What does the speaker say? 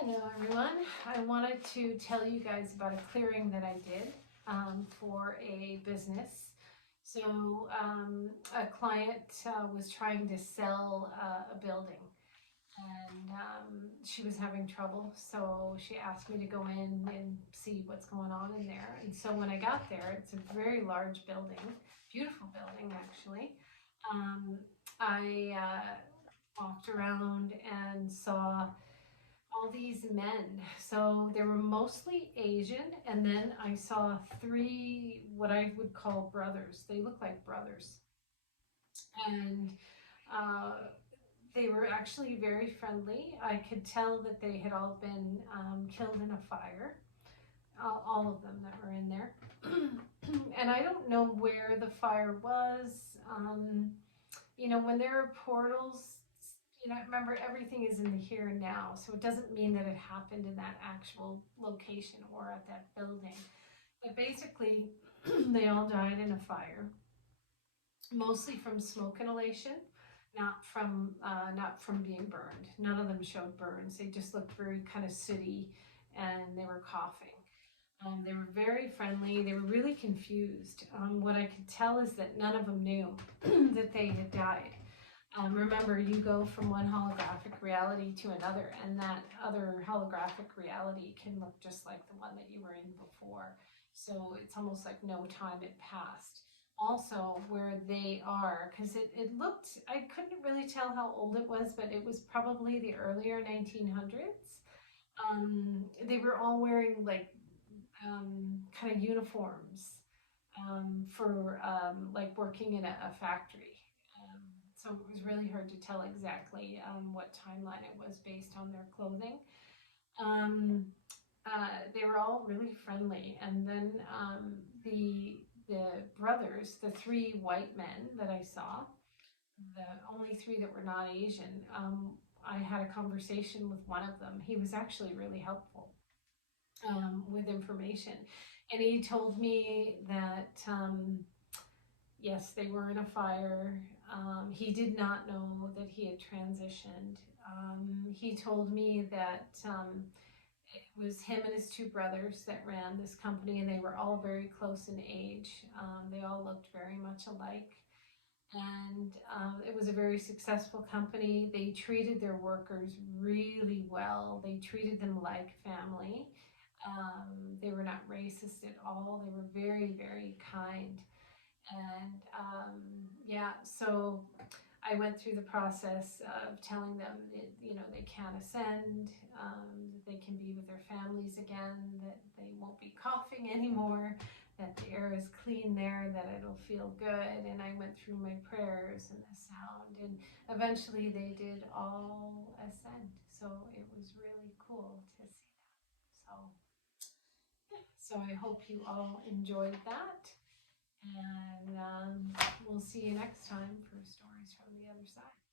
Hello everyone. I wanted to tell you guys about a clearing that I did for a business. So a client was trying to sell a building, and she was having trouble, so she asked me to go in and see what's going on in there. And so when I got there, it's a very large building, beautiful building actually. I walked around and saw all these men. So they were mostly Asian, and then I saw three what I would call brothers. They look like brothers, and uh, they were actually very friendly. I could tell that they had all been killed in a fire, all of them that were in there. And I don't know where the fire was. When there are portals, remember, everything is in the here and now, so it doesn't mean that it happened in that actual location or at that building. But basically, they all died in a fire, mostly from smoke inhalation, not from being burned. None of them showed burns. They just looked very kind of sooty, and they were coughing. They were very friendly. They were really confused. What I could tell is that none of them knew that they had died. Remember, you go from one holographic reality to another, and that other holographic reality can look just like the one that you were in before. So it's almost like no time had passed. Also, where they are, because it looked, I couldn't really tell how old it was, but it was probably the earlier 1900s. They were all wearing like kind of uniforms for like working in a factory. So it was really hard to tell exactly what timeline it was based on their clothing. They were all really friendly, and then the brothers, the three white men that I saw, the only three that were not Asian, I had a conversation with one of them. He was actually really helpful with information, and he told me that yes, they were in a fire. He did not know that he had transitioned. He told me that it was him and his two brothers that ran this company, and they were all very close in age. They all looked very much alike. And it was a very successful company. They treated their workers really well. They treated them like family. They were not racist at all. They were very, very kind. And so I went through the process of telling them that, they can ascend, that they can be with their families again, that they won't be coughing anymore, that the air is clean there, that it'll feel good. And I went through my prayers and the sound, and eventually they did all ascend. So it was really cool to see that. So I hope you all enjoyed that. And we'll see you next time for stories from the other side.